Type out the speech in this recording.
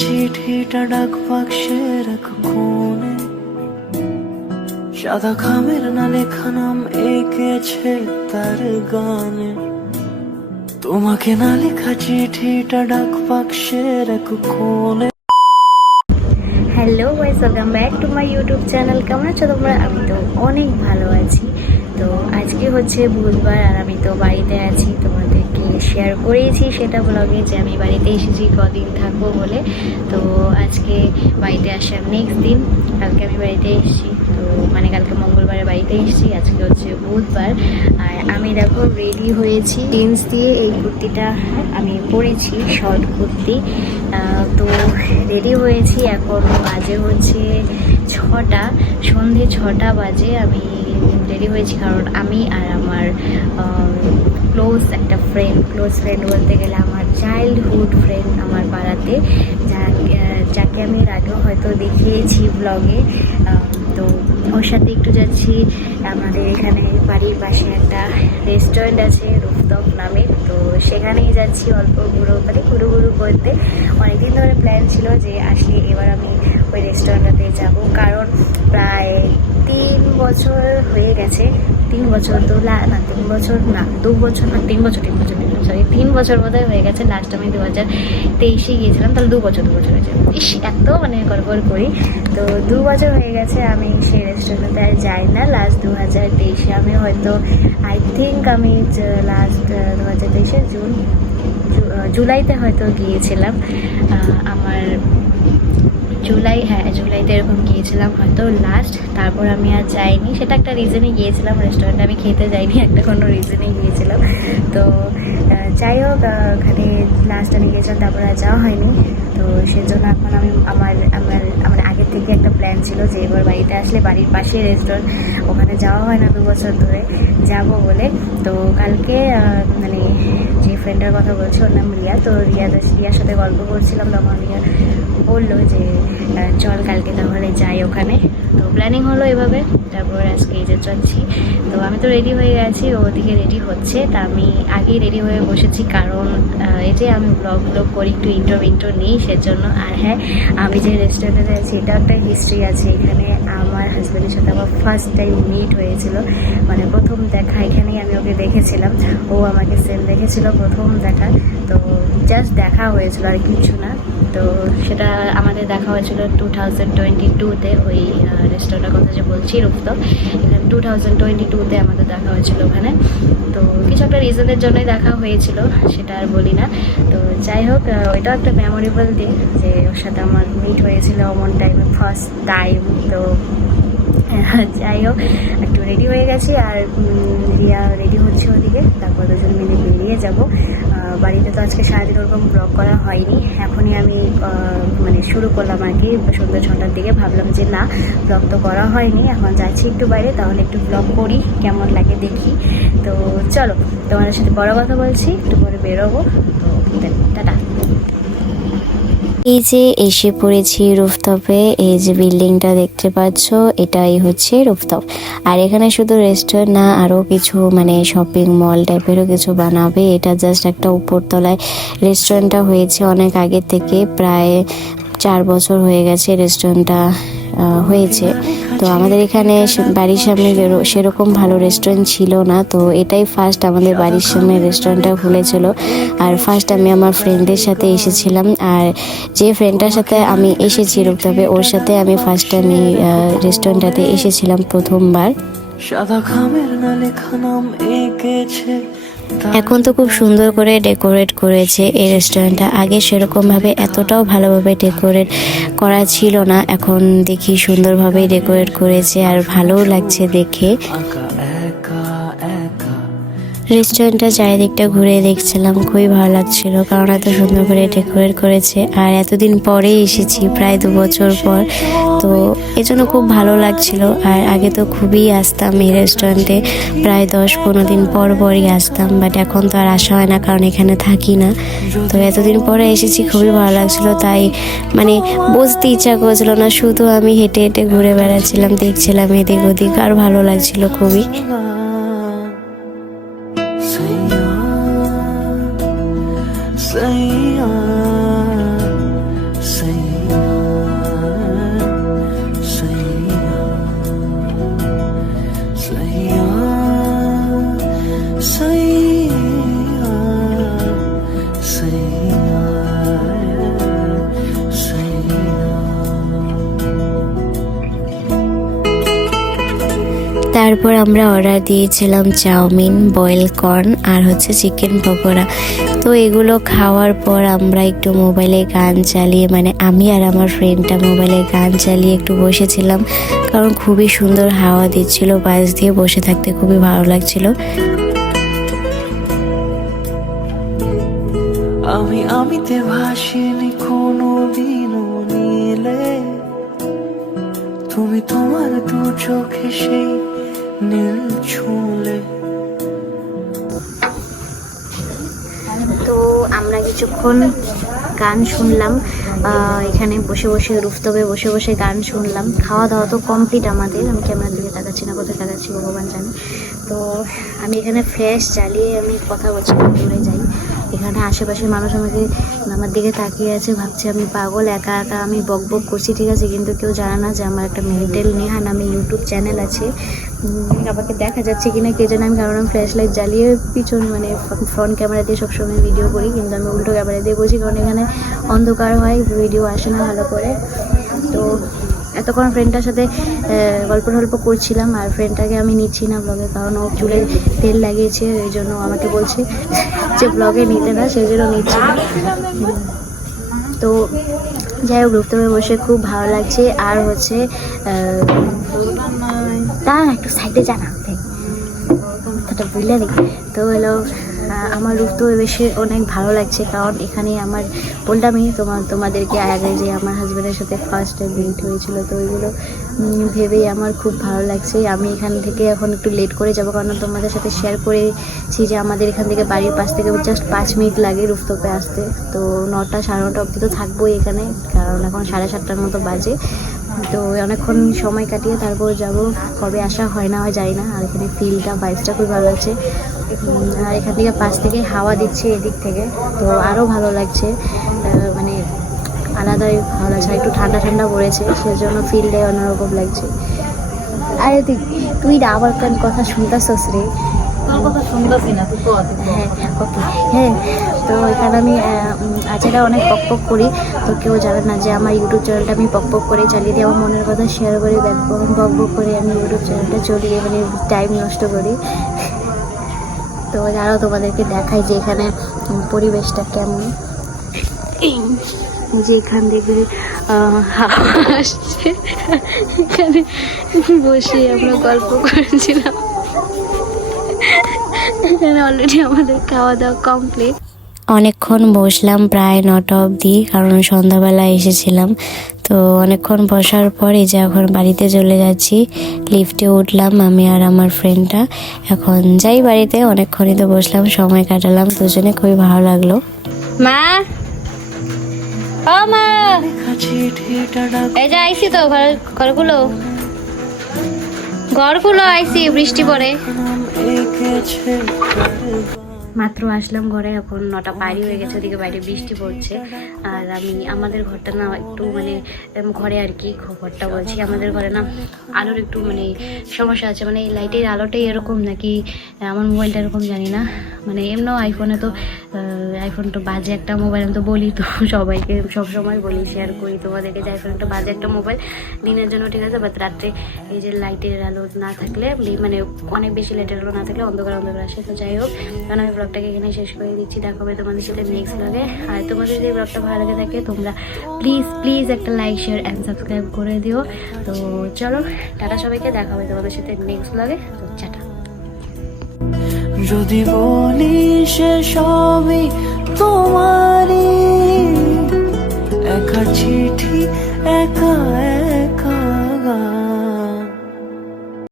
চিঠিটা ডাক বাক্সের এক কোণে, সাদা খামের না লেখা নাম এঁকেছে তার গানে। তোমাকে না লেখা চিঠিটা ডাক বাক্সের এক কোণে। Hello guys, welcome back to my YouTube channel. কেমন আছো তোমরা? আমি তো অনেক ভালো আছি। তো আজকে হচ্ছে বুধবার আর আমি তো বাড়িতে আছি। তোমাদেরকে শেয়ার করেছি সেটা ব্লগে যে আমি বাড়িতে এসেছি কদিন থাকবো বলে। তো আজকে বাড়িতে আসার নেক্সট দিন, কালকে আমি বাড়িতে এসেছি। তো মানে কালকে মঙ্গলবারে বাড়িতে এসেছি, আজকে হচ্ছে বুধবার। আর আমি দেখো রেডি হয়েছি জিন্স দিয়ে। এই কুর্তিটা আমি পরেছি, শর্ট কুর্তি। তো রেডি হয়েছি, এখন বাজে হচ্ছে 6টা, সন্ধে 6টা বাজে। আমি রেডি হয়েছি কারণ আমি আর আমার ক্লোজ ফ্রেন্ড বলতে গেলে আমার চাইল্ডহুড ফ্রেন্ড আমার পাড়াতে, যাকে আমি এর আগেও হয়তো দেখিয়েছি ব্লগে। তো ওর সাথে একটু যাচ্ছি। আমাদের এখানে বাড়ির পাশে একটা রেস্টুরেন্ট আছে রুফটপ নামে, তো সেখানেই যাচ্ছি অল্প ঘুরো করতে। অনেকদিন ধরে প্ল্যান ছিল যে আসলে এবার আমি ওই রেস্টুরেন্টটাতে যাব, কারণ প্রায় 3 বছর হয়ে গেছে। 3 বছর তো না, 3 বছর না, 2 বছর না, 3 বছর সরি 3 বছর বোধহয় হয়ে গেছে। লাস্ট আমি 2023-এ গিয়েছিলাম, তাহলে 2 বছর হয়েছে। এত মানে গড়বড় করি। তো 2 বছর হয়ে গেছে আমি সেই রেস্টুরেন্টে আর যাই না। লাস্ট 2023-এ আমি হয়তো আই থিঙ্ক আমি লাস্ট 2023-এ জুলাইতে হয়তো গিয়েছিলাম। আমার জুলাইতে এরকম গিয়েছিলাম হয়তো লাস্ট। তারপর আমি আর যাইনি। সেটা একটা রিজনে গিয়েছিলাম, রেস্টুরেন্টে আমি খেতে যাইনি, একটা কোনো রিজনে গিয়েছিলাম। তো যাই হোক, ওখানে লাস্ট আমি গিয়েছিলাম, তারপর আর যাওয়া হয়নি। তো সেজন্য এখন আমি আমার আগের থেকে একটা প্ল্যান ছিল যে এবার বাড়িতে আসলে বাড়ির পাশে রেস্টুরেন্ট, ওখানে যাওয়া হয় না 2 বছর ধরে, যাব বলে। তো কালকে মানে যে ফ্রেন্ডের কথা বলছি ওর নাম রিয়া। তো রিয়ার সাথে গল্প করছিলাম, তখন রিয়া বললো যে চল কালকে তাহলে যাই ওখানে। তো প্ল্যানিং হলো এভাবে। তারপর আজকে এই যে যাচ্ছি। তো আমি তো রেডি হয়ে গেছি, ওদিকে রেডি হচ্ছে। তা আমি আগেই রেডি হয়ে বসেছি, কারণ এই যে আমি ব্লগ করি, একটু ইন্ট্রো নিই সেজন্য। আর হ্যাঁ, আমি যে রেস্টুরেন্টে যাচ্ছি এটা একটা হিস্ট্রি আছে। এখানে আমার হাজব্যান্ডের সাথে আমার ফার্স্ট টাইম মিট হয়েছিল, মানে প্রথম দেখা। এখানেই আমি ওকে দেখেছিলাম, ও আমাকে সেম দেখেছিল প্রথম দেখা। তো জাস্ট দেখা হয়েছিল আর কিছু না। তো সেটা আমাদের দেখা হয়েছিল 2022-তে, ওই রেস্টুরেন্টের কথা যে বলছি রুফটপ, এখানে 2022-তে আমাদের দেখা হয়েছিল ওখানে। তো কিছু একটা রিজনের জন্যই দেখা হয়েছিল, সেটা আর বলি না। তো যাই হোক, ওইটাও একটা মেমোরেবল ডে যে ওর সাথে আমার মিট হয়েছিল অমন টাইমে, ফার্স্ট টাইম। তো যাই হোক, একটু রেডি হয়ে গেছি আর রিয়া রেডি হচ্ছে ওদিকে। তারপর দুজন মিলে বেরিয়ে যাব বাড়িতে। তো আজকে সারাদিন ওরকম ব্লগ করা হয়নি, এখনই আমি মানে শুরু করলাম আর কি সন্ধ্যা 6টার দিকে। ভাবলাম যে না, ব্লগ তো করা হয়নি, এখন যাচ্ছি একটু বাইরে, তাহলে একটু ব্লগ করি, কেমন লাগে দেখি। তো চলো, তোমাদের সাথে বড় কথা বলছি, একটু পরে বেরোবো। তো টাটা। এই যে এসে পড়েছি রুফটপে। এই যে বিল্ডিংটা দেখতে পাচ্ছ, এটাই হচ্ছে রুফটপ। আর এখানে শুধু রেস্টুরেন্ট না, আরও কিছু মানে শপিং মল টাইপেরও কিছু বানাবে। এটা জাস্ট একটা উপরতলায় রেস্টুরেন্টটা হয়েছে অনেক আগে থেকে, প্রায় 4 বছর হয়ে গেছে রেস্টুরেন্টটা হয়েছে। তো আমাদের এখানে বাড়ির সামনে সেরকম ভালো রেস্টুরেন্ট ছিল না, তো এটাই ফার্স্ট আমাদের বাড়ির সামনে রেস্টুরেন্টটা খুলেছিল। আর ফার্স্ট আমি আমার ফ্রেন্ডের সাথে এসেছিলাম, আর যে ফ্রেন্ডটার সাথে আমি এসেছি রুফটপে, ওর সাথে আমি ফার্স্ট আমি রেস্টুরেন্টটাতে এসেছিলাম প্রথমবার। সাদা খামের না লেখা নাম এঁকেছে। এখন তো খুব সুন্দর করে ডেকোরেট করেছে এই রেস্টুরেন্টটা। আগে সেরকমভাবে এতটাও ভালোভাবে ডেকোরেট করা ছিল না, এখন দেখি সুন্দরভাবেই ডেকোরেট করেছে আর ভালোও লাগছে দেখে। রেস্টুরেন্টটা চারিদিকটা ঘুরে দেখছিলাম, খুবই ভালো লাগছিল, কারণ এত সুন্দর করে ডেকোরেট করেছে। আর এতদিন পরে এসেছি, প্রায় 2 বছর পর, তো এজন্য খুব ভালো লাগছিল। আর আগে তো খুবই আসতাম এই রেস্টুরেন্টে, প্রায় 10-15 দিন পরই আসতাম, বাট এখন তো আর আসা হয় না, কারণ এখানে থাকি না। তো এতদিন পরে এসেছি, খুবই ভালো লাগছিল। তাই মানে বসতে ইচ্ছা করেছিল না, শুধু আমি হেঁটে হেঁটে ঘুরে বেড়াচ্ছিলাম, দেখছিলাম এদিক ওদিক, আর ভালো লাগছিল খুবই। सैया सैया তারপর আমরা অর্ডার দিয়েছিলাম চাউমিন, বয়েল কর্ন আর হচ্ছে চিকেন পকোড়া। তো এগুলো খাওয়ার পর আমরা একটু মোবাইলে গান চালিয়ে, মানে আমি আর আমার ফ্রেন্ডটা মোবাইলে গান চালিয়ে একটু বসেছিলাম, কারণ খুবই সুন্দর হাওয়া দিচ্ছিল, পাশ দিয়ে বসে থাকতে খুবই ভালো লাগছিল। আমিতে ভাসিনি কোনো দিনও নীলে, তুমি তোমার দু চোখে সেই নীল ছুঁলে। তো আমরা কিছুক্ষণ গান শুনলাম, এখানে বসে বসে রুফটপে বসে বসে গান শুনলাম। খাওয়া দাওয়া তো কমপ্লিট আমাদের। আমি ক্যামেরার দিকে তাকাচ্ছি না, কোথায় তাকাচ্ছি ভগবান জানে। তো আমি এখানে ফ্ল্যাশ জ্বালিয়ে আমি কথা বলছি, দূরে যাই। এখানে আশেপাশের মানুষ আমার দিকে তাকিয়ে আছে, ভাবছে আমি পাগল, একা একা আমি বক বক করছি, ঠিক আছে, কিন্তু কেউ জানে না যে আমার একটা মেন্টাল নেহা নামে ইউটিউব চ্যানেল আছে। আমাকে দেখা যাচ্ছে কিনা কে জানে, আমি কারণ আমি ফ্ল্যাশ লাইট জ্বালিয়ে পিছন মানে ফ্রন্ট ক্যামেরা দিয়ে সবসময় ভিডিও করি, কিন্তু আমি উল্টো ক্যামেরা দিয়ে বলছি, কারণ এখানে অন্ধকার হয়, ভিডিও আসে না ভালো করে। তো এতক্ষণ ফ্রেন্ডটার সাথে গল্প টল্প করছিলাম, আর ফ্রেন্ডটাকে আমি নিচ্ছি না ব্লগে, কারণ ও চুলে তেল লাগিয়েছে, ওই জন্য আমাকে বলছে যে ব্লগে নিতে না, সেই জন্য নিচ্ছি না। তো যাই হোক, রুফটপে বসে খুব ভালো লাগছে। আর হচ্ছে তা একটু সাইডে জানা কথাটা বুঝলে নাকি। তো হলো আমার রুফটপে বেশি অনেক ভালো লাগছে, কারণ এখানে আমার বললামই তোমাদেরকে আগে যে আমার হাজব্যান্ডের সাথে ফার্স্ট ডেট হয়েছিল। তো ওইগুলো ভেবেই আমার খুব ভালো লাগছে। আমি এখান থেকে এখন একটু লেট করে যাব, কারণ তোমাদের সাথে শেয়ার করেছি যে আমাদের এখান থেকে বাড়ির পাশ থেকে জাস্ট 5 মিনিট লাগে রুফটপে আসতে। তো 9টা সাড়ে 9টা অবধি তো থাকবোই এখানে, কারণ এখন 7:30টার মতো বাজে। তো অনেকক্ষণ সময় কাটিয়ে তারপর যাব, কবে আসা হয় না হয় যাই না। আর এখানে ফিলটা ভাইবসটা খুব ভালো লাগছে, আর এখান থেকে পাশ থেকে হাওয়া দিচ্ছে এদিক থেকে, তো আরও ভালো লাগছে, মানে আলাদাই ভালো লাগছে। একটু ঠান্ডা ঠান্ডা পড়েছে, সেজন্য ফিলটাই অন্যরকম লাগছে। আরে তুই আবার কথা শুনতেছস রে? হ্যাঁ ওকে, হ্যাঁ। তো এখানে আমি আজেরা অনেক পক করি, তো কেউ জানে না যে আমার ইউটিউব চ্যানেলটা আমি পক করে চালিয়ে দিই, আমার মনের কথা শেয়ার করি, পক করে আমি ইউটিউব চ্যানেলটা চলিয়ে মানে টাইম নষ্ট করি। তো আরও তোমাদেরকে দেখাই যে এখানে পরিবেশটা কেমন, যে এখান থেকে হাওয়া আসছে, এখানে বসে আমরা গল্প করেছিলাম। এখানে অলরেডি আমাদের খাওয়া দাওয়া কমপ্লিট। অনেকক্ষণ বসলাম, প্রায় 9টা অবধি, কারণ সন্ধ্যাবেলা এসেছিলাম। তো অনেকক্ষণ বসার পর এই যে এখন বাড়িতে চলে যাচ্ছি। লিফটে উঠলাম আমি আর আমার ফ্রেন্ডটা, এখন যাই বাড়িতে। অনেকক্ষণই তো বসলাম, সময় কাটালাম দুজনে, খুবই ভালো লাগলো। মা, ও মা, এই যে আইসি তো, ঘরগুলো আইসি, বৃষ্টি পড়ে। মাত্র আসলাম ঘরে, এখন 9টা পারি হয়ে গেছে, ওদিকে বাইরে বৃষ্টি পড়ছে। আর আমাদের ঘরটা না একটু মানে ঘরে আর কি, ঘরটা বলছি, আমাদের ঘরে না আলোর একটু মানে সমস্যা আছে, মানে এই লাইটের আলোটাই এরকম নাকি আমার মোবাইলটা এরকম জানি না। মানে এমনও আইফোনে তো আইফোন তো বাজে একটা মোবাইল, আমি তো বলি তো সবাইকে, সবসময় বলি, শেয়ার করি তোমাদেরকে যে আইফোন একটা বাজে একটা মোবাইল, দিনের জন্য ঠিক আছে, বাট রাত্রে এই যে লাইটের আলো না থাকলে, মানে অনেক বেশি লাইটের আলো না থাকলে অন্ধকার আসে। তো যাই হোক, কারণ আমি ব্লগটাকে এখানে শেষ করে দিচ্ছি, দেখা হবে তোমাদের সাথে নেক্সট ব্লগে। আর তোমাদের যদি ব্লগটা ভালো লাগে থাকে, তোমরা প্লিজ একটা লাইক, শেয়ার অ্যান্ড সাবস্ক্রাইব করে দিও। তো চলো, টাটা সবাইকে, দেখা হবে তোমাদের সাথে নেক্সট ব্লগে। তো টাটা। যদি বলি সে সবই তোমারই, একা চিঠি একা